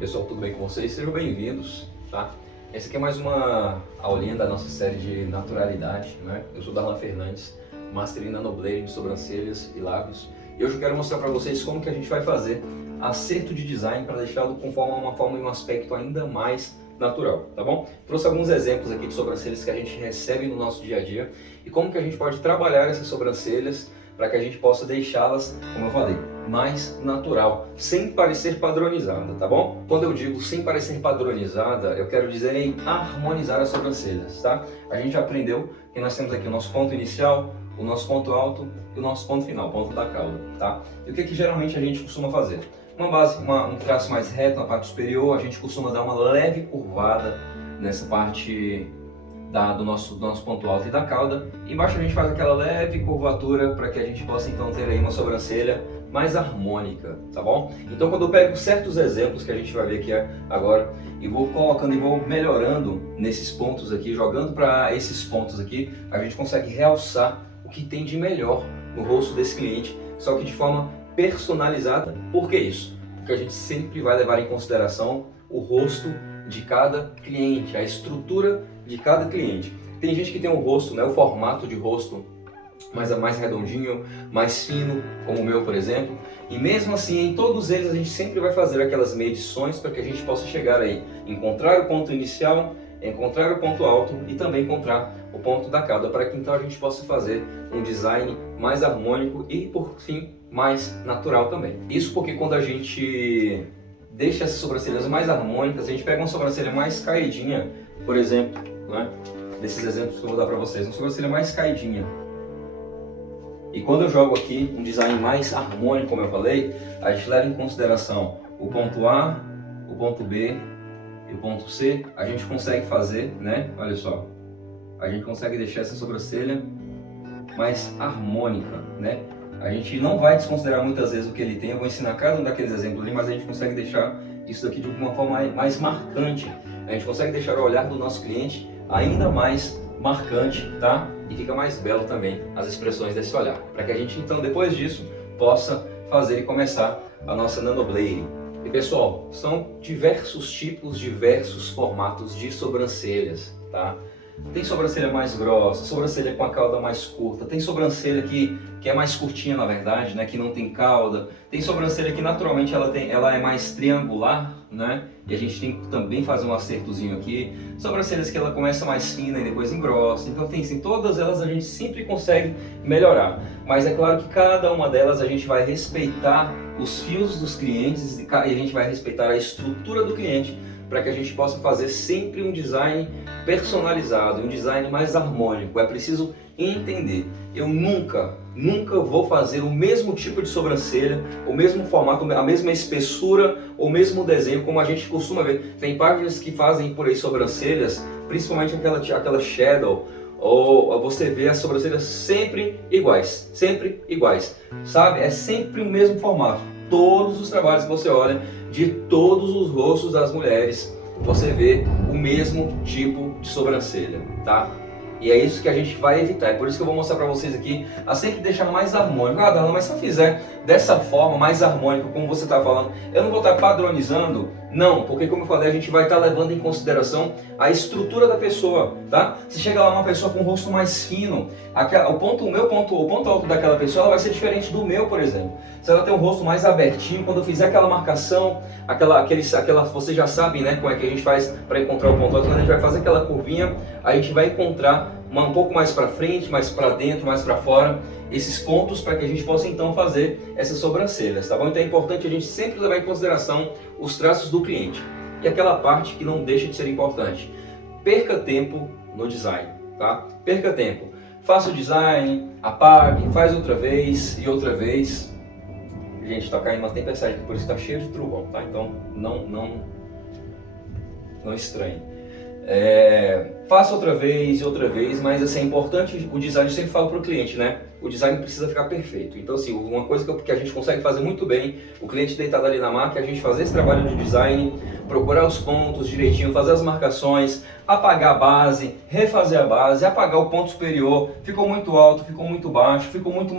pessoal, tudo bem com vocês? Sejam bem-vindos, tá? Essa aqui é mais uma aulinha da nossa série de naturalidade, né? Eu sou Darlan Fernandes, Master em Nanoblading de sobrancelhas e lábios. E hoje eu quero mostrar para vocês como que a gente vai fazer acerto de design para deixá-lo com uma forma e um aspecto ainda mais natural, tá bom? Trouxe alguns exemplos aqui de sobrancelhas que a gente recebe no nosso dia a dia e como que a gente pode trabalhar essas sobrancelhas para que a gente possa deixá-las, como eu falei, mais natural, sem parecer padronizada, tá bom? Quando eu digo sem parecer padronizada, eu quero dizer em harmonizar as sobrancelhas, tá? A gente aprendeu que nós temos aqui o nosso ponto inicial, o nosso ponto alto e o nosso ponto final, o ponto da cauda, tá? E o que geralmente a gente costuma fazer? Uma base, um traço mais reto na parte superior, a gente costuma dar uma leve curvada nessa parte do nosso ponto alto e da cauda. Embaixo a gente faz aquela leve curvatura para que a gente possa então ter aí uma sobrancelha mais harmônica, tá bom? Então quando eu pego certos exemplos que a gente vai ver aqui agora e vou colocando e vou melhorando nesses pontos aqui, jogando para esses pontos aqui, a gente consegue realçar o que tem de melhor no rosto desse cliente, só que de forma personalizada. Por que isso? Porque a gente sempre vai levar em consideração o rosto de cada cliente, a estrutura de cada cliente. Tem gente que tem um rosto, né, o formato de rosto mais redondinho, mais fino, como o meu, por exemplo, e mesmo assim, em todos eles a gente sempre vai fazer aquelas medições para que a gente possa chegar aí, encontrar o ponto inicial, encontrar o ponto alto e também encontrar o ponto da cauda, para que então a gente possa fazer um design mais harmônico e, por fim, mais natural também. Isso porque quando a gente deixa essas sobrancelhas mais harmônicas, a gente pega uma sobrancelha mais caidinha, por exemplo, né? Desses exemplos que eu vou dar para vocês, uma sobrancelha mais caidinha. E quando eu jogo aqui um design mais harmônico, como eu falei, a gente leva em consideração o ponto A, o ponto B e o ponto C, a gente consegue fazer, né? Olha só, a gente consegue deixar essa sobrancelha mais harmônica, né? A gente não vai desconsiderar muitas vezes o que ele tem, eu vou ensinar cada um daqueles exemplos ali, mas a gente consegue deixar isso daqui de uma forma mais marcante. A gente consegue deixar o olhar do nosso cliente ainda mais marcante, tá? E fica mais belo também as expressões desse olhar, para que a gente então depois disso possa fazer e começar a nossa nanoblading. E pessoal, são diversos tipos, diversos formatos de sobrancelhas, tá? Tem sobrancelha mais grossa, sobrancelha com a cauda mais curta, tem sobrancelha que é mais curtinha na verdade, né, que não tem cauda, tem sobrancelha que naturalmente ela é mais triangular, né, e a gente tem que também fazer um acertozinho aqui, sobrancelhas que ela começa mais fina e depois engrossa, então tem sim, todas elas a gente sempre consegue melhorar, mas é claro que cada uma delas a gente vai respeitar os fios dos clientes e a gente vai respeitar a estrutura do cliente, para que a gente possa fazer sempre um design personalizado, um design mais harmônico. É preciso entender, eu nunca vou fazer o mesmo tipo de sobrancelha, o mesmo formato, a mesma espessura, o mesmo desenho, como a gente costuma ver. Tem páginas que fazem por aí sobrancelhas, principalmente aquela shadow, ou você vê as sobrancelhas sempre iguais, sabe? É sempre o mesmo formato. Todos os trabalhos que você olha, de todos os rostos das mulheres, você vê o mesmo tipo de sobrancelha, tá? E é isso que a gente vai evitar, é por isso que eu vou mostrar para vocês aqui, a sempre deixar mais harmônico. Ah, Darlan, mas se eu fizer dessa forma, mais harmônico, como você está falando, eu não vou estar padronizando? Não, porque como eu falei, a gente vai estar levando em consideração a estrutura da pessoa, tá? Se chega lá uma pessoa com um rosto mais fino, o ponto alto daquela pessoa ela vai ser diferente do meu, por exemplo. Se ela tem um rosto mais abertinho, quando eu fizer aquela marcação, vocês já sabem, né, como é que a gente faz para encontrar o ponto alto, quando a gente vai fazer aquela curvinha, a gente vai encontrar um pouco mais para frente, mais para dentro, mais para fora, esses pontos para que a gente possa então fazer essas sobrancelhas, tá bom? Então é importante a gente sempre levar em consideração os traços do cliente. E aquela parte que não deixa de ser importante, perca tempo no design, tá? Perca tempo. Faça o design, apague, faz outra vez e outra vez. Gente, está caindo uma tempestade, por isso está cheio de trovão, tá? Então não estranhe. Faça outra vez e outra vez, mas assim, é importante, o design eu sempre falo para o cliente, né? O design precisa ficar perfeito. Então assim, uma coisa que a gente consegue fazer muito bem, o cliente deitado ali na maca, é a gente fazer esse trabalho de design, procurar os pontos direitinho, fazer as marcações, apagar a base, refazer a base, apagar o ponto superior, ficou muito alto, ficou muito baixo, ficou muito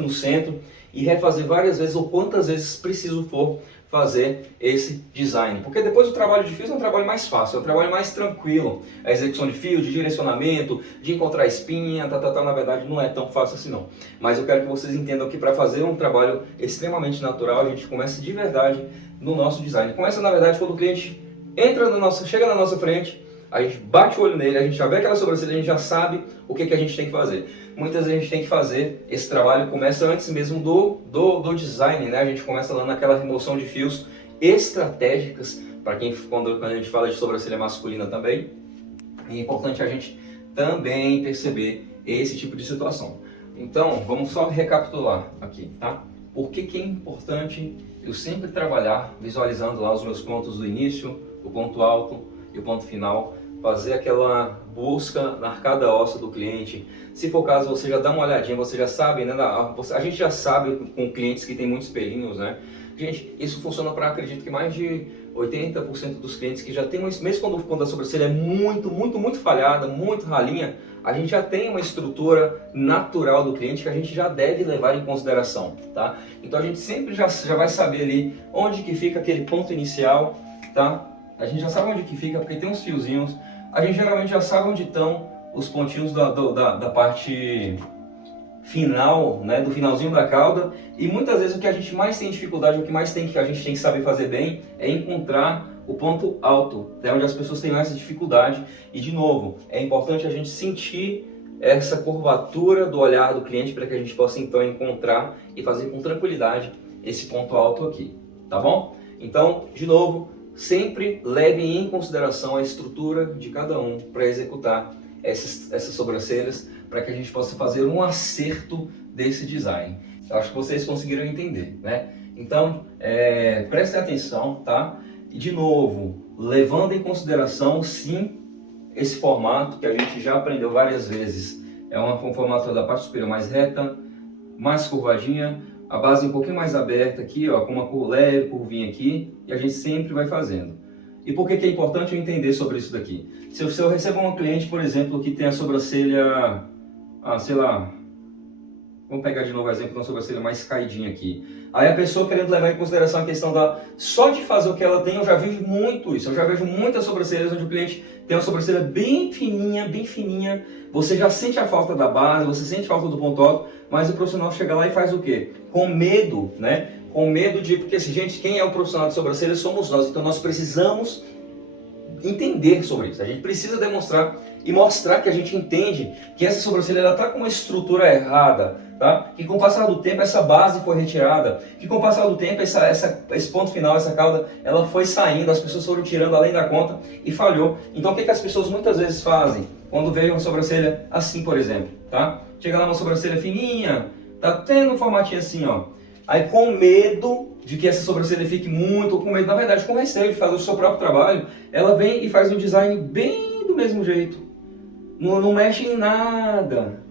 no centro, e refazer várias vezes ou quantas vezes preciso for fazer esse design. Porque depois o trabalho de fios é um trabalho mais fácil, é um trabalho mais tranquilo. A execução de fio, de direcionamento, de encontrar espinha, na verdade não é tão fácil assim não. Mas eu quero que vocês entendam que para fazer um trabalho extremamente natural, a gente começa de verdade no nosso design. Começa na verdade quando o cliente chega na nossa frente, a gente bate o olho nele, a gente já vê aquela sobrancelha, a gente já sabe o que a gente tem que fazer. Muitas vezes a gente tem que fazer, esse trabalho começa antes mesmo do design, né? A gente começa lá naquela remoção de fios estratégicas, para quando a gente fala de sobrancelha masculina também, é importante a gente também perceber esse tipo de situação. Então, vamos só recapitular aqui, tá? Por que é importante eu sempre trabalhar visualizando lá os meus pontos do início, o ponto alto e o ponto final, fazer aquela busca na arcada óssea do cliente. Se for o caso, você já dá uma olhadinha, você já sabe, né? A gente já sabe com clientes que tem muitos pelinhos, né? Gente, isso funciona para, acredito que mais de 80% dos clientes que já tem, mesmo quando a sobrancelha é muito falhada, muito ralinha, a gente já tem uma estrutura natural do cliente que a gente já deve levar em consideração, tá? Então a gente sempre já vai saber ali onde que fica aquele ponto inicial, tá? A gente já sabe onde que fica, porque tem uns fiozinhos. A gente geralmente já sabe onde estão os pontinhos da parte final, né, do finalzinho da cauda. E muitas vezes o que a gente mais tem dificuldade, que a gente tem que saber fazer bem, é encontrar o ponto alto, é onde as pessoas têm mais dificuldade. E de novo, é importante a gente sentir essa curvatura do olhar do cliente para que a gente possa então encontrar e fazer com tranquilidade esse ponto alto aqui, tá bom? Então, de novo, sempre levem em consideração a estrutura de cada um para executar essas sobrancelhas, para que a gente possa fazer um acerto desse design. Eu acho que vocês conseguiram entender, né? Então, prestem atenção, tá? E de novo, levando em consideração, sim, esse formato que a gente já aprendeu várias vezes. É um formato da parte superior mais reta, mais curvadinha, a base um pouquinho mais aberta aqui, ó, com uma leve curvinha aqui, e a gente sempre vai fazendo. E por que é importante eu entender sobre isso daqui? Se eu recebo um cliente, por exemplo, que tem a sobrancelha, sei lá, vamos pegar de novo o exemplo de uma sobrancelha mais caidinha aqui. Aí a pessoa querendo levar em consideração a questão só de fazer o que ela tem, eu já vejo muito isso. Eu já vejo muitas sobrancelhas onde o cliente tem uma sobrancelha bem fininha. Você já sente a falta da base, você sente a falta do ponto alto, mas o profissional chega lá e faz o quê? Com medo, né? Com medo porque assim, gente, quem é o profissional de sobrancelha somos nós. Então nós precisamos entender sobre isso. A gente precisa demonstrar e mostrar que a gente entende que essa sobrancelha está com uma estrutura errada, tá? Que com o passar do tempo essa base foi retirada, que com o passar do tempo esse ponto final, essa cauda, ela foi saindo, as pessoas foram tirando além da conta e falhou. Então o que as pessoas muitas vezes fazem quando veem uma sobrancelha assim, por exemplo, tá? Chega lá uma sobrancelha fininha, tá tendo um formatinho assim, ó. Aí com medo de que essa sobrancelha fique muito, com medo, na verdade com receio de fazer o seu próprio trabalho, ela vem e faz um design bem do mesmo jeito. Não mexe em nada.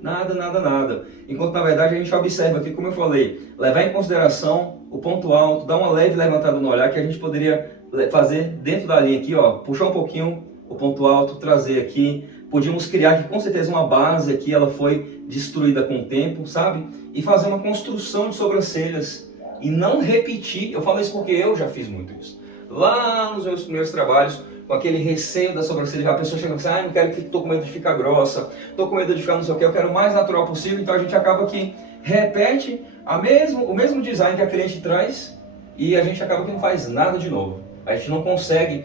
Nada. Enquanto na verdade a gente observa aqui, como eu falei, levar em consideração o ponto alto, dar uma leve levantada no olhar que a gente poderia fazer dentro da linha aqui, ó, puxar um pouquinho o ponto alto, trazer aqui. Podíamos criar aqui com certeza uma base aqui, ela foi destruída com o tempo, sabe? E fazer uma construção de sobrancelhas e não repetir. Eu falo isso porque eu já fiz muito isso. Lá nos meus primeiros trabalhos, com aquele receio da sobrancelha, a pessoa chega e diz, não quero que tô com medo de ficar grossa, tô com medo de ficar não sei o que, eu quero o mais natural possível. Então a gente acaba que repete o mesmo design que a cliente traz e a gente acaba que não faz nada de novo. A gente não consegue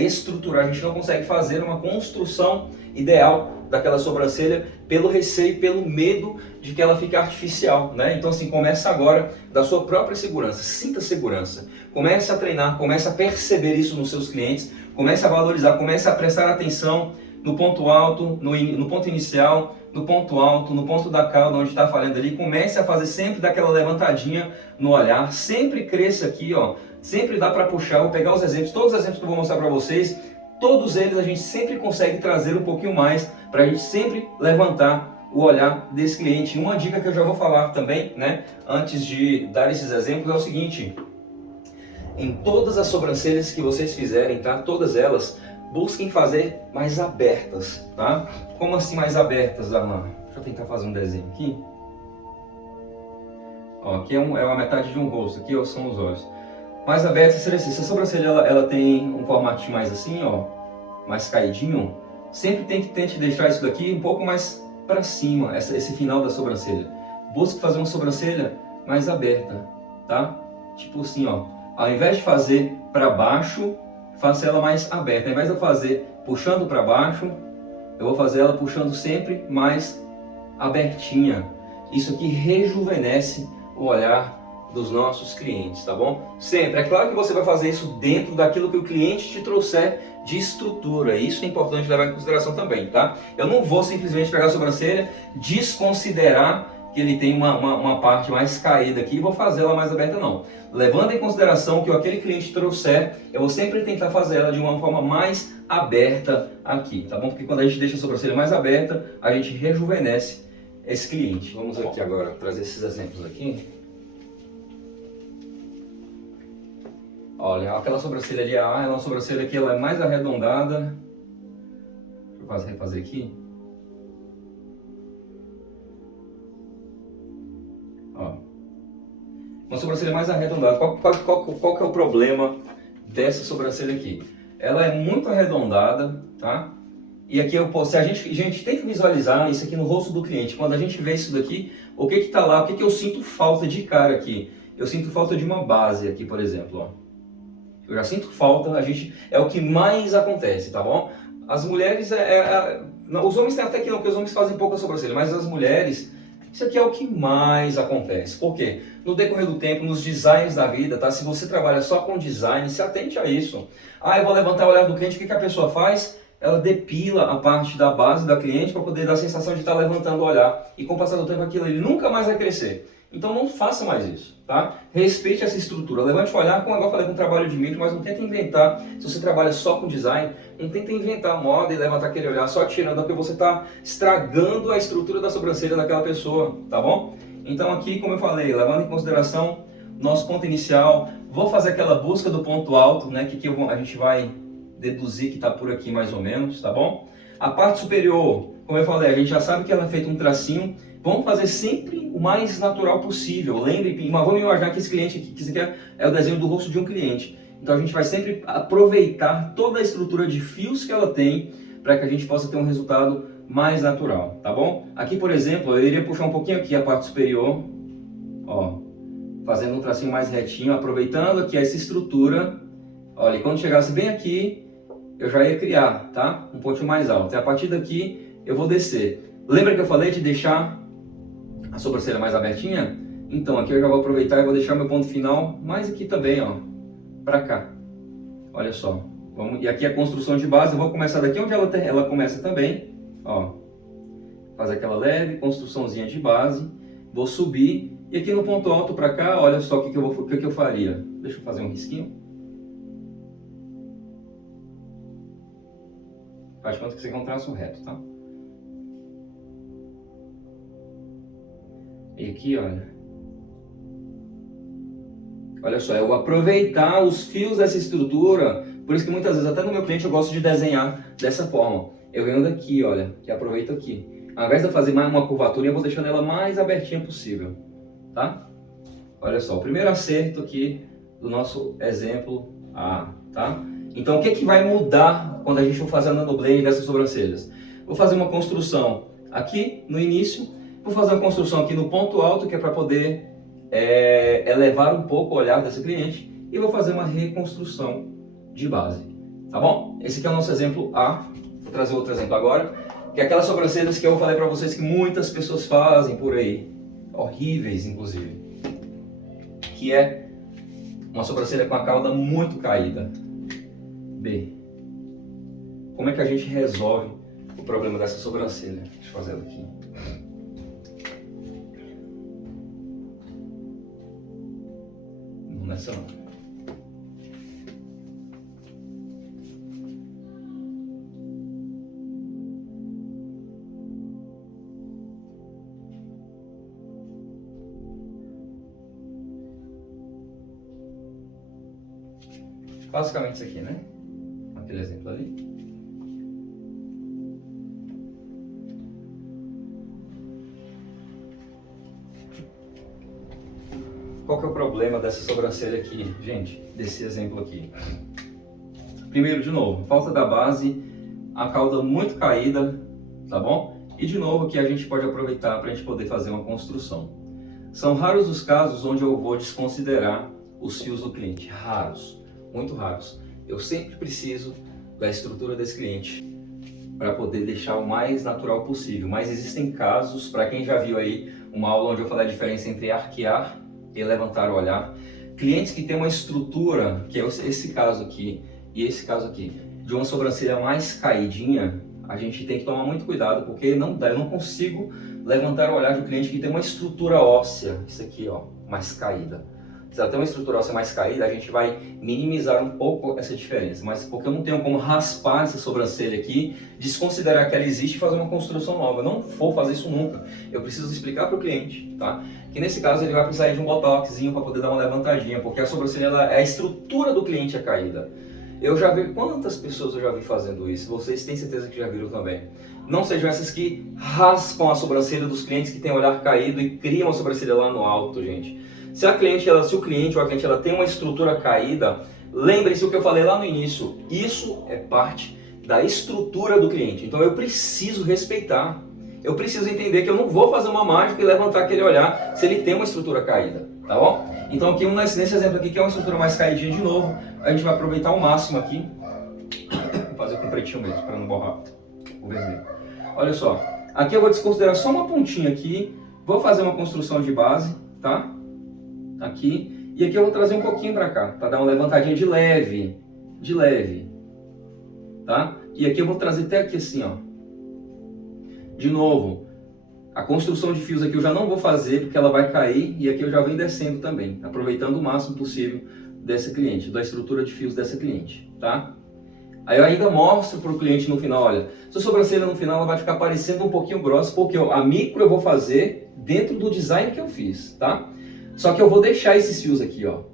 estruturar, a gente não consegue fazer uma construção ideal daquela sobrancelha pelo receio, pelo medo de que ela fique artificial, né? Então assim, começa agora da sua própria segurança, sinta segurança. Comece a treinar, comece a perceber isso nos seus clientes, comece a valorizar, comece a prestar atenção no ponto alto, no ponto inicial, no ponto alto, no ponto da cauda onde está falhando ali. Comece a fazer sempre daquela levantadinha no olhar, sempre cresça aqui, ó. Sempre dá para puxar, vou pegar os exemplos, todos os exemplos que eu vou mostrar para vocês, todos eles a gente sempre consegue trazer um pouquinho mais, para a gente sempre levantar o olhar desse cliente. Uma dica que eu já vou falar também, né, antes de dar esses exemplos, é o seguinte: em todas as sobrancelhas que vocês fizerem, tá, todas elas, busquem fazer mais abertas, tá? Como assim mais abertas, Arlan? Deixa eu tentar fazer um desenho aqui. Ó, aqui é a metade de um rosto, aqui são os olhos. mais aberta seria assim, se a sobrancelha ela tem um formatinho mais assim, ó, mais caidinho, sempre tente deixar isso daqui um pouco mais para cima, esse final da sobrancelha. Busque fazer uma sobrancelha mais aberta, tá? Tipo assim, ó, ao invés de fazer para baixo, faça ela mais aberta. Ao invés de eu fazer puxando para baixo, eu vou fazer ela puxando sempre mais abertinha. Isso aqui rejuvenesce o olhar dos nossos clientes, tá bom? Sempre, é claro que você vai fazer isso dentro daquilo que o cliente te trouxer de estrutura. Isso é importante levar em consideração também, tá? Eu não vou simplesmente pegar a sobrancelha, desconsiderar que ele tem uma parte mais caída aqui e vou fazer ela mais aberta, não. Levando em consideração que aquele cliente trouxer, eu vou sempre tentar fazer ela de uma forma mais aberta aqui, tá bom? Porque quando a gente deixa a sobrancelha mais aberta, a gente rejuvenesce esse cliente. Vamos aqui agora trazer esses exemplos aqui. Olha, aquela sobrancelha ali, é uma sobrancelha que ela é mais arredondada. Deixa eu refazer aqui. Ó. Uma sobrancelha mais arredondada. Qual que é o problema dessa sobrancelha aqui? Ela é muito arredondada, tá? E aqui se a gente tem que visualizar isso aqui no rosto do cliente. Quando a gente vê isso daqui, o que que tá lá? O que que eu sinto falta de cara aqui? Eu sinto falta de uma base aqui, por exemplo, ó. Eu já sinto falta, é o que mais acontece, tá bom? As mulheres, os homens tem até que não, porque os homens fazem pouca sobrancelha, mas as mulheres, isso aqui é o que mais acontece. Por quê? No decorrer do tempo, nos designs da vida, tá? Se você trabalha só com design, se atente a isso. Ah, eu vou levantar o olhar do cliente, o que que a pessoa faz? Ela depila a parte da base da cliente para poder dar a sensação de estar levantando o olhar. E com o passar do tempo, aquilo ele nunca mais vai crescer. Então não faça mais isso, tá? Respeite essa estrutura. Levante o olhar, como eu falei, com trabalho de micro, mas não tenta inventar. Se você trabalha só com design, não tenta inventar moda e levantar aquele olhar só tirando, porque você está estragando a estrutura da sobrancelha daquela pessoa, tá bom? Então aqui, como eu falei, levando em consideração nosso ponto inicial, vou fazer aquela busca do ponto alto, né? Que a gente vai deduzir que está por aqui mais ou menos, tá bom? A parte superior, como eu falei, a gente já sabe que ela é feita um tracinho. Vamos fazer sempre o mais natural possível. Lembre, mas vamos imaginar que esse cliente aqui, que isso aqui é o desenho do rosto de um cliente. Então a gente vai sempre aproveitar toda a estrutura de fios que ela tem para que a gente possa ter um resultado mais natural, tá bom? Aqui, por exemplo, eu iria puxar um pouquinho aqui a parte superior, ó, fazendo um tracinho mais retinho, aproveitando aqui essa estrutura. Olha, e quando chegasse bem aqui, eu já ia criar, tá? Um pontinho mais alto. E a partir daqui, eu vou descer. Lembra que eu falei de deixar a sobrancelha mais abertinha? Então aqui eu já vou aproveitar e vou deixar meu ponto final mais aqui também, ó, pra cá. Olha só. E aqui a construção de base, eu vou começar daqui onde ela começa também, ó. Fazer aquela leve construçãozinha de base, vou subir e aqui no ponto alto pra cá, olha só o que eu faria. Deixa eu fazer um risquinho. Faz conta que você quer um traço reto, tá? E aqui, olha só, eu vou aproveitar os fios dessa estrutura, por isso que muitas vezes, até no meu cliente, eu gosto de desenhar dessa forma. Eu venho daqui, olha, e aproveito aqui. Ao invés de eu fazer mais uma curvatura, eu vou deixando ela mais abertinha possível, tá? Olha só, o primeiro acerto aqui do nosso exemplo A, tá? Então, o que que vai mudar quando a gente for fazer a nanoblend dessas sobrancelhas? Vou fazer uma construção aqui no início, vou fazer uma construção aqui no ponto alto, que é para poder elevar um pouco o olhar desse cliente, e vou fazer uma reconstrução de base, tá bom? Esse aqui é o nosso exemplo A. Vou trazer outro exemplo agora, que é aquelas sobrancelhas que eu falei para vocês que muitas pessoas fazem por aí, horríveis inclusive, que é uma sobrancelha com a cauda muito caída. B. Como é que a gente resolve o problema dessa sobrancelha? Deixa eu fazer ela aqui. Não nessa não. Basicamente isso aqui, né? Aquele exemplo ali. qual que é o problema dessa sobrancelha aqui, gente, desse exemplo aqui. Primeiro, de novo, falta da base, a cauda muito caída, tá bom? E de novo aqui a gente pode aproveitar para a gente poder fazer uma construção. São raros os casos onde eu vou desconsiderar os fios do cliente, raros, muito raros. Eu sempre preciso da estrutura desse cliente para poder deixar o mais natural possível, mas existem casos, para quem já viu aí uma aula onde eu falei a diferença entre arquear e levantar o olhar, clientes que têm uma estrutura, que é esse caso aqui e esse caso aqui, de uma sobrancelha mais caidinha, a gente tem que tomar muito cuidado, porque eu não consigo levantar o olhar de um cliente que tem uma estrutura óssea, isso aqui ó, mais caída. Se ela tem uma estrutura óssea mais caída, a gente vai minimizar um pouco essa diferença, mas porque eu não tenho como raspar essa sobrancelha aqui, desconsiderar que ela existe e fazer uma construção nova. Eu não vou fazer isso nunca. Eu preciso explicar para o cliente, tá? Que nesse caso ele vai precisar de um botoxzinho para poder dar uma levantadinha, porque a sobrancelha, a estrutura do cliente é caída. Eu já vi, quantas pessoas eu já vi fazendo isso? Vocês têm certeza que já viram também. Não sejam essas que raspam a sobrancelha dos clientes que têm o olhar caído e criam a sobrancelha lá no alto, gente. Se o cliente ou a cliente tem uma estrutura caída, lembre-se o que eu falei lá no início, isso é parte da estrutura do cliente. Então eu preciso respeitar, eu preciso entender que eu não vou fazer uma mágica e levantar aquele olhar se ele tem uma estrutura caída, tá bom? Então aqui nesse exemplo aqui, que é uma estrutura mais caidinha de novo, a gente vai aproveitar ao máximo aqui, vou fazer com pretinho mesmo, para não borrar o vermelho. Olha só, aqui eu vou desconsiderar só uma pontinha aqui, vou fazer uma construção de base, tá? Aqui, e aqui eu vou trazer um pouquinho para cá, para dar uma levantadinha de leve, tá? E aqui eu vou trazer até aqui assim, ó. De novo, a construção de fios aqui eu já não vou fazer porque ela vai cair, e aqui eu já venho descendo também, aproveitando o máximo possível dessa cliente, da estrutura de fios dessa cliente, tá? Aí eu ainda mostro para o cliente no final, olha, sua sobrancelha no final ela vai ficar parecendo um pouquinho grossa, porque a micro eu vou fazer dentro do design que eu fiz, tá? Só que eu vou deixar esses fios aqui, ó.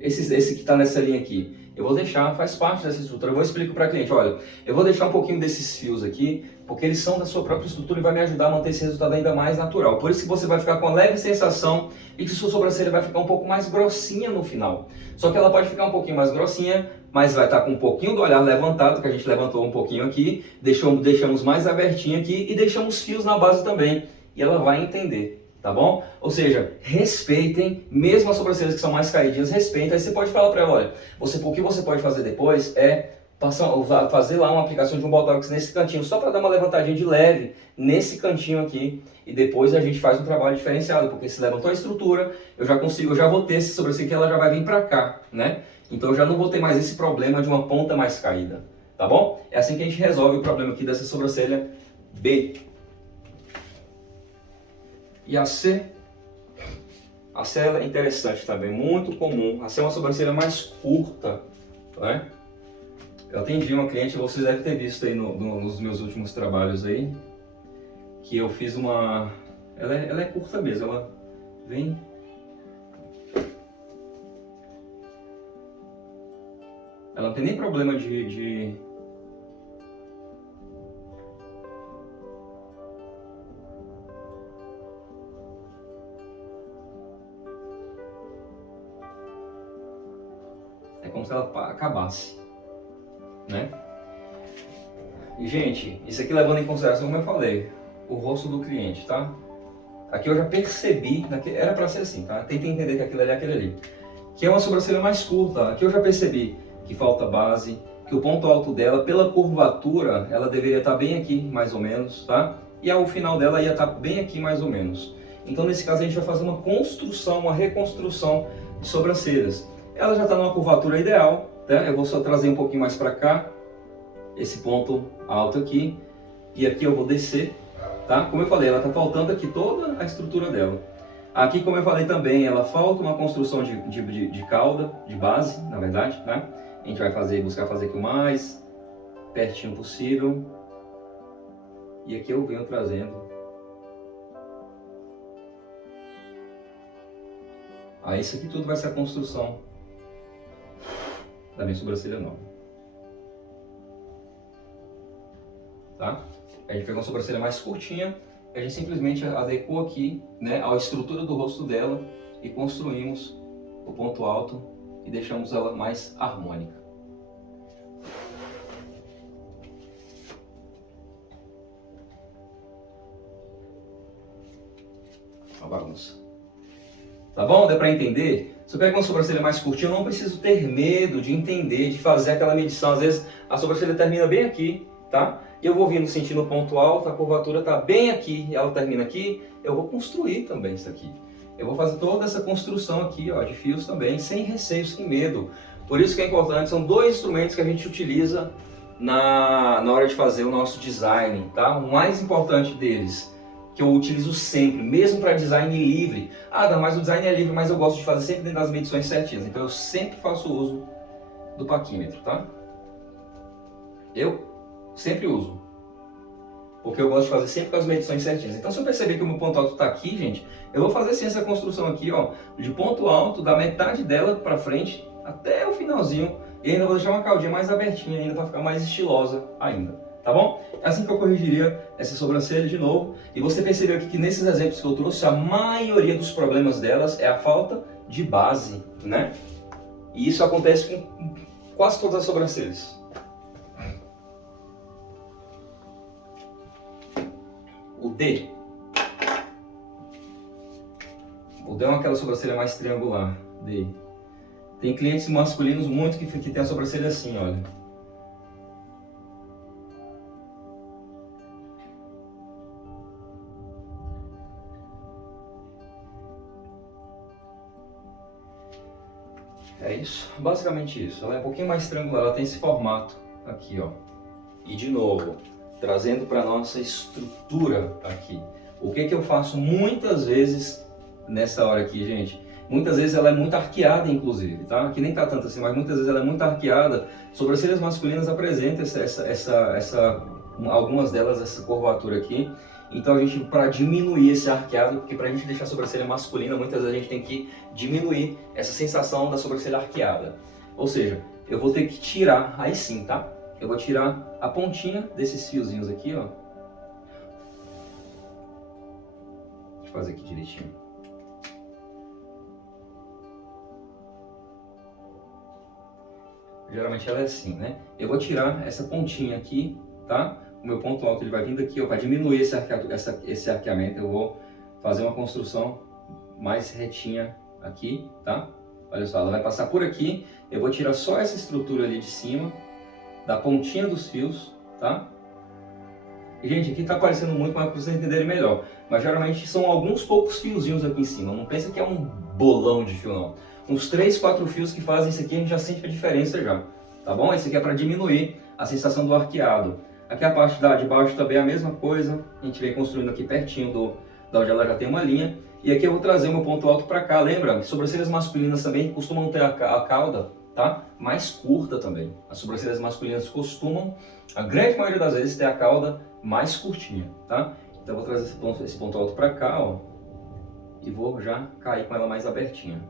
Esse que está nessa linha aqui. Eu vou deixar, faz parte dessa estrutura. Eu vou explicar para o cliente, olha, eu vou deixar um pouquinho desses fios aqui, porque eles são da sua própria estrutura e vai me ajudar a manter esse resultado ainda mais natural. Por isso que você vai ficar com a leve sensação e que sua sobrancelha vai ficar um pouco mais grossinha no final. Só que ela pode ficar um pouquinho mais grossinha, mas vai estar com um pouquinho do olhar levantado, que a gente levantou um pouquinho aqui, deixamos mais abertinho aqui e deixamos fios na base também. E ela vai entender. Tá bom? Ou seja, respeitem, mesmo as sobrancelhas que são mais caidinhas, respeitem. Aí você pode falar para ela, olha, o que você pode fazer depois é fazer lá uma aplicação de um botox nesse cantinho, só para dar uma levantadinha de leve nesse cantinho aqui, e depois a gente faz um trabalho diferenciado, porque se levantou a estrutura, eu já vou ter essa sobrancelha que ela já vai vir para cá, né? Então eu já não vou ter mais esse problema de uma ponta mais caída, tá bom? É assim que a gente resolve o problema aqui dessa sobrancelha B. E a C ela é interessante também, muito comum. A C é uma sobrancelha mais curta, né? Eu atendi uma cliente, vocês devem ter visto aí nos meus últimos trabalhos aí, que eu fiz uma... Ela é curta mesmo, ela vem... Ela não tem nem problema de... É como se ela acabasse, né? E, gente, isso aqui levando em consideração, como eu falei, o rosto do cliente, tá? Aqui eu já percebi, era pra ser assim, tá? Tenta entender que aquilo ali é aquele ali. Que é uma sobrancelha mais curta. Aqui eu já percebi que falta base, que o ponto alto dela, pela curvatura, ela deveria estar bem aqui, mais ou menos, tá? E ao final dela ia estar bem aqui, mais ou menos. Então, nesse caso, a gente vai fazer uma construção, uma reconstrução de sobrancelhas. Ela já está numa curvatura ideal, né? Eu vou só trazer um pouquinho mais para cá, esse ponto alto aqui, e aqui eu vou descer, tá? Como eu falei, ela está faltando aqui toda a estrutura dela. Aqui, como eu falei também, ela falta uma construção de cauda, de base, na verdade, né? A gente vai buscar fazer aqui o mais pertinho possível. E aqui eu venho trazendo. Aí isso aqui tudo vai ser a construção da minha sobrancelha nova. Tá? A gente pegou uma sobrancelha mais curtinha, a gente simplesmente adequou aqui, né, a estrutura do rosto dela e construímos o ponto alto e deixamos ela mais harmônica. Uma bagunça. Tá bom? Deu para entender? Se eu pego uma sobrancelha mais curtinha, eu não preciso ter medo de entender, de fazer aquela medição. Às vezes a sobrancelha termina bem aqui, tá? E eu vou vindo sentindo o ponto alto, a curvatura está bem aqui, ela termina aqui. Eu vou construir também isso aqui. Eu vou fazer toda essa construção aqui, ó, de fios também, sem receio, sem medo. Por isso que é importante, são dois instrumentos que a gente utiliza na hora de fazer o nosso design, tá? O mais importante deles, que eu utilizo sempre, mesmo para design livre. Ah, não, mas o design é livre, mas eu gosto de fazer sempre dentro das medições certinhas. Então eu sempre faço uso do paquímetro, tá? Eu sempre uso. Porque eu gosto de fazer sempre com as medições certinhas. Então se eu perceber que o meu ponto alto está aqui, gente, eu vou fazer sim essa construção aqui, ó, de ponto alto, da metade dela para frente até o finalzinho. E ainda vou deixar uma caldinha mais abertinha ainda para ficar mais estilosa ainda. Tá bom? É assim que eu corrigiria essa sobrancelha de novo. E você percebeu aqui que nesses exemplos que eu trouxe, a maioria dos problemas delas é a falta de base, né? E isso acontece com quase todas as sobrancelhas. O D. O D é aquela sobrancelha mais triangular. D. Tem clientes masculinos muito que tem a sobrancelha assim, olha. É isso, basicamente isso. Ela é um pouquinho mais triangular, ela tem esse formato aqui, ó. E de novo, trazendo para nossa estrutura aqui. O que eu faço muitas vezes nessa hora aqui, gente? Muitas vezes ela é muito arqueada, inclusive, tá? Aqui nem tá tanto assim, mas muitas vezes ela é muito arqueada. Sobrancelhas masculinas apresentam algumas delas, essa curvatura aqui. Então a gente, para diminuir esse arqueado, porque para a gente deixar a sobrancelha masculina, muitas vezes a gente tem que diminuir essa sensação da sobrancelha arqueada. Ou seja, eu vou ter que tirar, aí sim, tá? Eu vou tirar a pontinha desses fiozinhos aqui, ó. Deixa eu fazer aqui direitinho. Geralmente ela é assim, né? Eu vou tirar essa pontinha aqui, tá? O meu ponto alto ele vai vindo aqui, ó, para diminuir esse arqueamento. Eu vou fazer uma construção mais retinha aqui, tá? Olha só, ela vai passar por aqui. Eu vou tirar só essa estrutura ali de cima, da pontinha dos fios, tá? E, gente, aqui tá aparecendo muito, mas para vocês entenderem melhor. Mas geralmente são alguns poucos fiozinhos aqui em cima. Não pensa que é um bolão de fio, não. Uns 3, 4 fios que fazem isso aqui, a gente já sente a diferença já. Tá bom? Esse aqui é para diminuir a sensação do arqueado. Aqui a parte de baixo também é a mesma coisa. A gente vem construindo aqui pertinho da onde ela já tem uma linha. E aqui eu vou trazer o meu ponto alto para cá. Lembra? Sobrancelhas masculinas também costumam ter a cauda, tá? Mais curta também. As sobrancelhas masculinas costumam, a grande maioria das vezes, ter a cauda mais curtinha, tá? Então eu vou trazer esse ponto alto para cá, ó. E vou já cair com ela mais abertinha.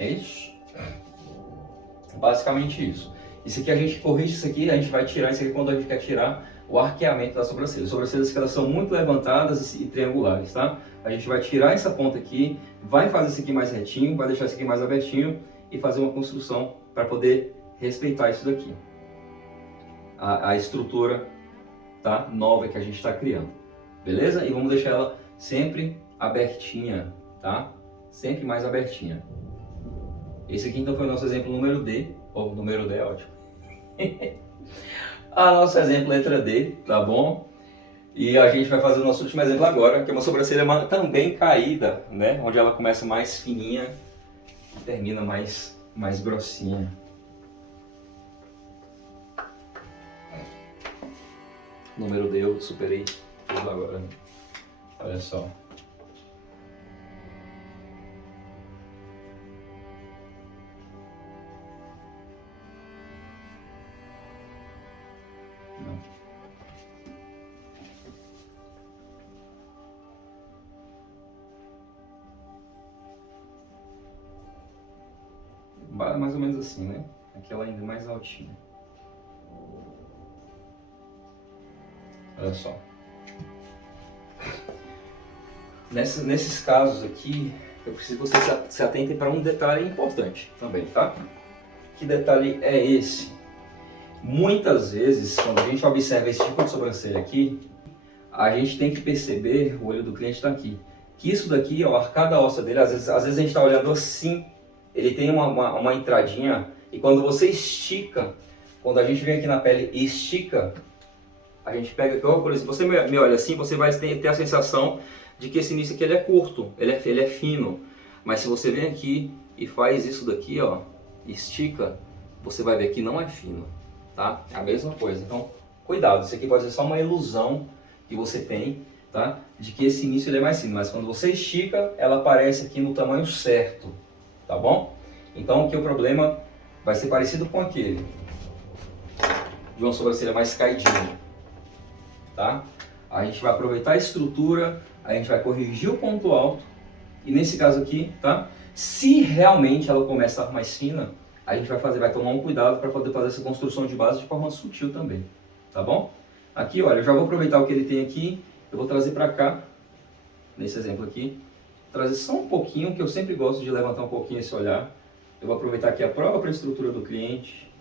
É isso? Basicamente isso. Isso aqui a gente corrige isso aqui, a gente vai tirar isso aqui quando a gente quer tirar o arqueamento das sobrancelhas. As sobrancelhas que elas são muito levantadas e triangulares, tá? A gente vai tirar essa ponta aqui, vai fazer isso aqui mais retinho, vai deixar isso aqui mais abertinho e fazer uma construção para poder respeitar isso daqui. A estrutura, tá? Nova que a gente está criando. Beleza? E vamos deixar ela sempre abertinha, tá? Sempre mais abertinha. Esse aqui então foi o nosso exemplo número D, ou número D é ótimo. A nosso exemplo letra D, tá bom? E a gente vai fazer o nosso último exemplo agora, que é uma sobrancelha também caída, né? Onde ela começa mais fininha e termina mais grossinha. Número D eu superei tudo agora, né? Olha só. mais ou menos assim, né? Aqui ela ainda é mais altinha. Olha só. Nesses casos aqui, eu preciso que vocês se atentem para um detalhe importante também, tá? Que detalhe é esse? Muitas vezes, quando a gente observa esse tipo de sobrancelha aqui, a gente tem que perceber, o olho do cliente está aqui, que isso daqui, ó, a arcada óssea dele, às vezes a gente está olhando assim, ele tem uma entradinha, e quando você estica, quando a gente vem aqui na pele e estica, a gente pega aqui, ó, por exemplo, você me olha assim, você vai ter a sensação de que esse início aqui ele é curto, ele é fino, mas se você vem aqui e faz isso daqui, ó, estica, você vai ver que não é fino, tá? É a mesma coisa, então cuidado, isso aqui pode ser só uma ilusão que você tem, tá? De que esse início ele é mais fino, mas quando você estica, ela aparece aqui no tamanho certo, tá bom? Então aqui o problema vai ser parecido com aquele, de uma sobrancelha mais caidinha, tá? A gente vai aproveitar a estrutura, a gente vai corrigir o ponto alto, e nesse caso aqui, tá? Se realmente ela começa a estar mais fina, a gente vai tomar um cuidado para poder fazer essa construção de base de forma sutil também, tá bom? Aqui, olha, eu já vou aproveitar o que ele tem aqui, eu vou trazer para cá, nesse exemplo aqui, trazer só um pouquinho, que eu sempre gosto de levantar um pouquinho esse olhar. Eu vou aproveitar aqui a própria estrutura do cliente,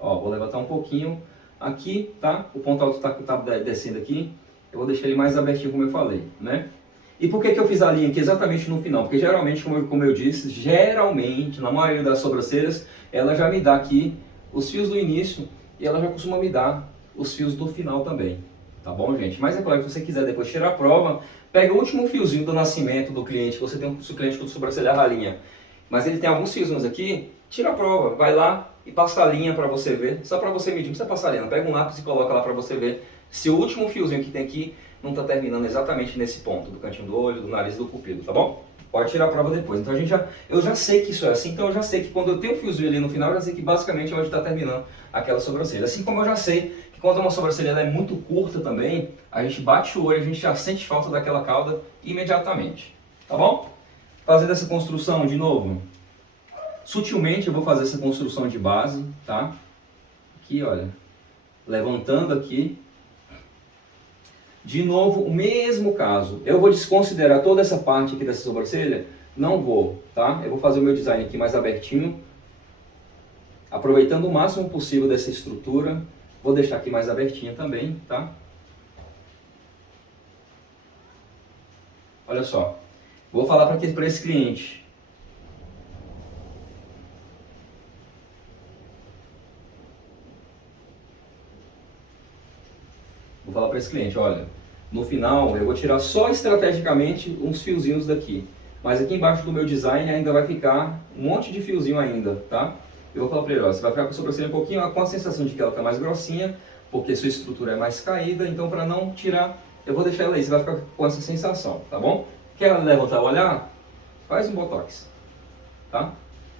ó, vou levantar um pouquinho, aqui, tá? O ponto alto tá descendo aqui, eu vou deixar ele mais abertinho, como eu falei, né? E por que eu fiz a linha aqui exatamente no final? Porque geralmente, como eu disse, geralmente, na maioria das sobrancelhas, ela já me dá aqui os fios do início e ela já costuma me dar os fios do final também, tá bom, gente? Mas é claro que se você quiser depois tirar a prova, pega o último fiozinho do nascimento do cliente, você tem um cliente com sobrancelha ralinha, mas ele tem alguns fiozinhos aqui, tira a prova, vai lá e passa a linha para você ver, só para você medir, não precisa passar a linha, pega um lápis e coloca lá para você ver se o último fiozinho que tem aqui não está terminando exatamente nesse ponto, do cantinho do olho, do nariz, do cupido, tá bom? Pode tirar a prova depois. Então eu já sei que isso é assim, então eu já sei que quando eu tenho um fiozinho ali no final, eu já sei que basicamente é onde está terminando aquela sobrancelha. Assim como eu já sei que quando uma sobrancelha é muito curta também, a gente bate o olho, a gente já sente falta daquela cauda imediatamente, tá bom? Fazendo essa construção de novo, sutilmente eu vou fazer essa construção de base, tá? Aqui, olha, levantando aqui. De novo, o mesmo caso. Eu vou desconsiderar toda essa parte aqui dessa sobrancelha? Não vou, tá? Eu vou fazer o meu design aqui mais abertinho, aproveitando o máximo possível dessa estrutura. Vou deixar aqui mais abertinha também, tá? Olha só. Vou falar para esse cliente. Vou falar para esse cliente, olha, no final eu vou tirar só estrategicamente uns fiozinhos daqui, mas aqui embaixo do meu design ainda vai ficar um monte de fiozinho ainda, tá? Eu vou falar para ele, ó, você vai ficar com a sobrancelha um pouquinho com a sensação de que ela está mais grossinha, porque sua estrutura é mais caída, então para não tirar, eu vou deixar ela aí, você vai ficar com essa sensação, tá bom? Quer levantar o olhar? Faz um botox, tá?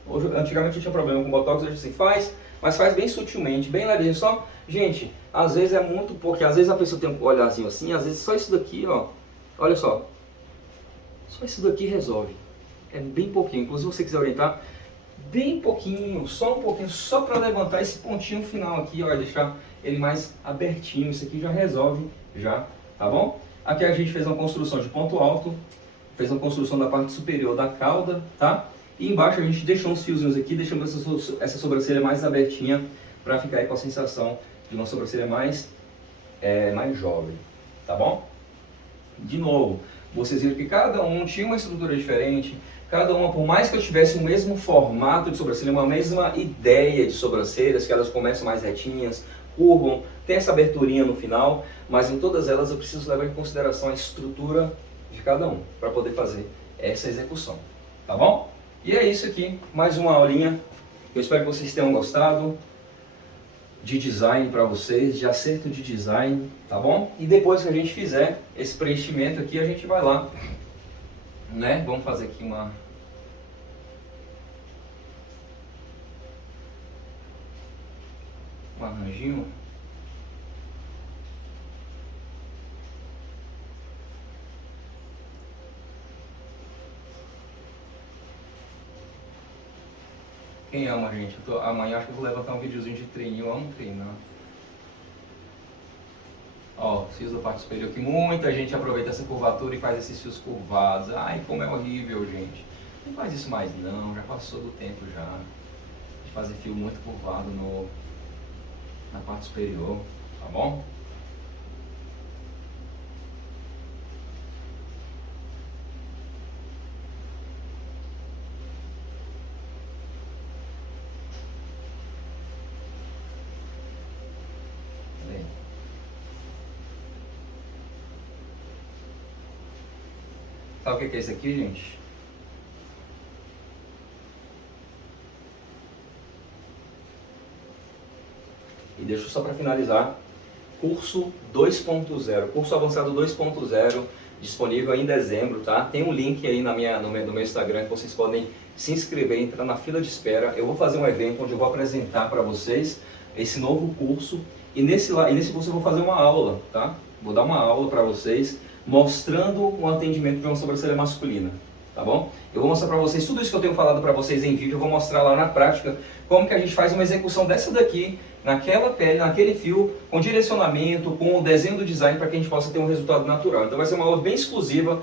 Hoje, antigamente eu tinha problema com botox, hoje assim, faz, mas faz bem sutilmente, bem levinho, só, gente, às vezes é muito pouco, às vezes a pessoa tem um olharzinho assim, às vezes só isso daqui, ó, olha só isso daqui resolve, é bem pouquinho, inclusive se você quiser orientar, bem pouquinho, só um pouquinho, só para levantar esse pontinho final aqui, ó, deixar ele mais abertinho, isso aqui já resolve, já, tá bom? Aqui a gente fez uma construção de ponto alto, fez uma construção da parte superior da cauda, tá? E embaixo a gente deixou uns fiozinhos aqui, deixamos essa sobrancelha mais abertinha para ficar aí com a sensação de uma sobrancelha mais jovem, tá bom? De novo, vocês viram que cada um tinha uma estrutura diferente, cada uma, por mais que eu tivesse o mesmo formato de sobrancelha, uma mesma ideia de sobrancelhas, que elas começam mais retinhas, curvam, tem essa aberturinha no final, mas em todas elas eu preciso levar em consideração a estrutura de cada um, para poder fazer essa execução, tá bom? E é isso aqui, mais uma aulinha, eu espero que vocês tenham gostado de design para vocês, de acerto de design, tá bom? E depois que a gente fizer esse preenchimento aqui, a gente vai lá, né? Vamos fazer aqui um arranjinho. Quem ama, gente? Amanhã acho que eu vou levantar um videozinho de treininho. Eu amo treinar. Ó, fios da parte superior, que muita gente aproveita essa curvatura e faz esses fios curvados. Ai, como é horrível, gente. Não faz isso mais não, já passou do tempo já. De fazer fio muito curvado na parte superior, tá bom? Sabe o que é isso aqui, gente? E deixa só para finalizar, curso 2.0, curso avançado 2.0, disponível em dezembro, tá? Tem um link aí no meu Instagram que vocês podem se inscrever, entrar na fila de espera. Eu vou fazer um evento onde eu vou apresentar para vocês esse novo curso e nesse curso eu vou fazer uma aula, tá? Vou dar uma aula para vocês mostrando o atendimento de uma sobrancelha masculina, tá bom? Eu vou mostrar para vocês tudo isso que eu tenho falado para vocês em vídeo, eu vou mostrar lá na prática como que a gente faz uma execução dessa daqui, naquela pele, naquele fio, com direcionamento, com o desenho do design para que a gente possa ter um resultado natural. Então vai ser uma aula bem exclusiva,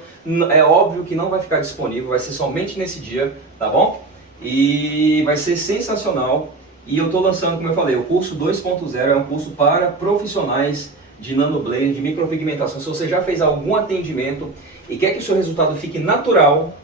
é óbvio que não vai ficar disponível, vai ser somente nesse dia, tá bom? E vai ser sensacional. E eu estou lançando, como eu falei, o curso 2.0 é um curso para profissionais de nanoblend, de micropigmentação. Se você já fez algum atendimento e quer que o seu resultado fique natural,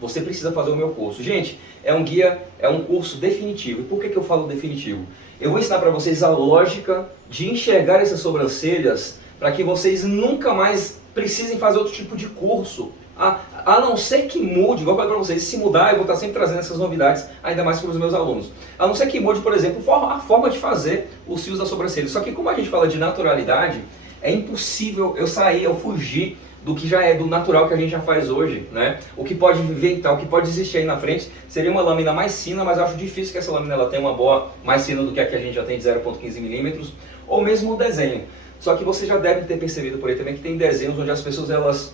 você precisa fazer o meu curso. Gente, é um guia, é um curso definitivo. E por que eu falo definitivo? Eu vou ensinar para vocês a lógica de enxergar essas sobrancelhas para que vocês nunca mais precisem fazer outro tipo de curso. A não ser que mude, vou falar para vocês, se mudar eu vou estar sempre trazendo essas novidades, ainda mais para os meus alunos. A não ser que mude, por exemplo, a forma de fazer os fios da sobrancelha. Só que como a gente fala de naturalidade, é impossível eu fugir do que já é do natural que a gente já faz hoje, né? O que pode viver e tal, o que pode existir aí na frente seria uma lâmina mais fina, mas eu acho difícil que essa lâmina ela tenha uma boa mais fina do que a que a gente já tem de 0,15 milímetros, ou mesmo o desenho. Só que você já deve ter percebido por aí também que tem desenhos onde as pessoas elas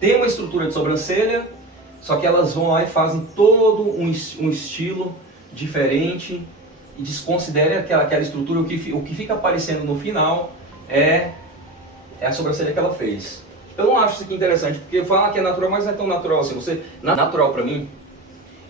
têm uma estrutura de sobrancelha, só que elas vão lá e fazem todo um estilo diferente e desconsideram aquela estrutura. O que fica aparecendo no final é a sobrancelha que ela fez. Eu não acho isso aqui interessante, porque falar que é natural, mas não é tão natural assim. Natural para mim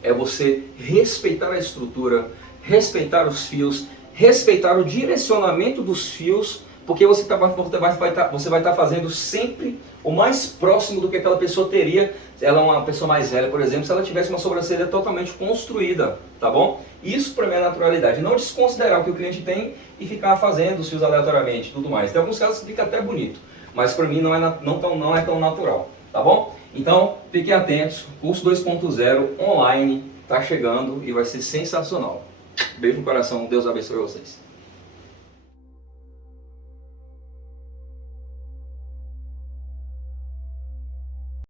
é você respeitar a estrutura, respeitar os fios, respeitar o direcionamento dos fios, porque você vai estar fazendo sempre o mais próximo do que aquela pessoa teria. Ela é uma pessoa mais velha, por exemplo, se ela tivesse uma sobrancelha totalmente construída, tá bom? Isso para mim é naturalidade, não desconsiderar o que o cliente tem e ficar fazendo os fios aleatoriamente e tudo mais. Tem alguns casos que fica até bonito, mas para mim não é tão natural, tá bom? Então, fiquem atentos, curso 2.0 online está chegando e vai ser sensacional. Beijo no coração, Deus abençoe vocês.